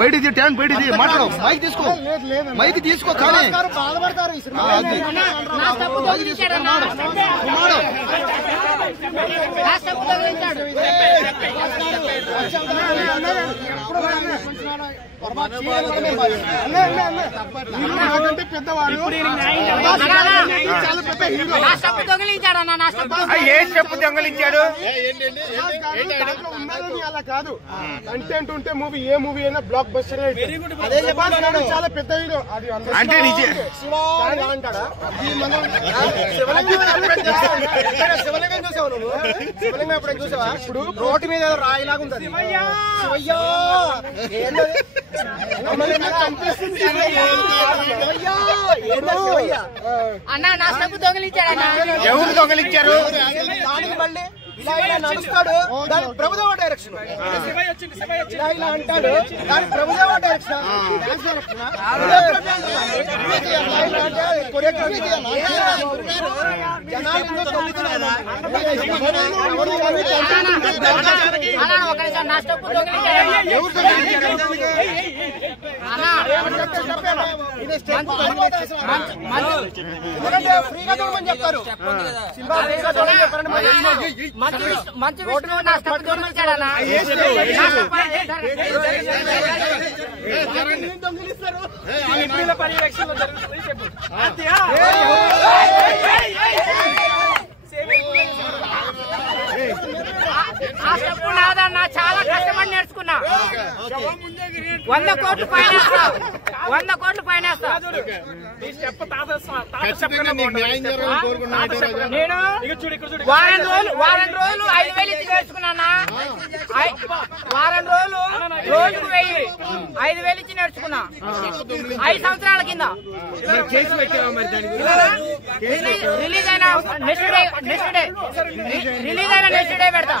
బయటిది tank బయటిది మాట్లాడు mic తీసుకో mic తీసుకో కానీ పెద్దవాడు ఏ చెప్పు దొంగలించాడు అలా కాదు కంటెంట్ ఉంటే మూవీ ఏ మూవీ అయినా బ్లాక్ బస్టర్ చాలా పెద్ద హీరో అది అంటే అంటాడా శివలింగం చూసావు నువ్వు శివలింగం ఎప్పుడైనా చూసావా ఇప్పుడు రోడ్డు మీద రాయిలాగా ఉంటుంది అన్న నా స్టెప్ దొంగిలించాడు. ఎవరు దొంగలించారు? దానికి మళ్ళీ ఇలా ఇలా నడుస్తాడు దాని ప్రభుదేవ డైరెక్షన్ ఇలా ఇలా అంటాడు దాని ప్రభుదేవ డైరెక్షన్ నా స్టెప్ దొంగిలించాడు. ఫ్రీగా చూడమని చెప్తారు మంచి విష్ణు నా స్టెప్ దొంగిలించాడన్నా. పర్యవేక్షణలో జరుగుతుంది చెప్పు ఆ స్టెప్ నాదన్నా చాలా కష్టపడి నేర్చుకున్నా. 100 కోట్లు పైన 100 కోట్లు పైన నేను వారం రోజులు 5,000 ఇచ్చి నేర్చుకున్నా. వారం రోజులు రోజుకు 1000 5,000 ఇచ్చి నేర్చుకున్నా 5 సంవత్సరాల కింద. రిలీజ్ అయిన నెక్స్ట్ డే పెడతా.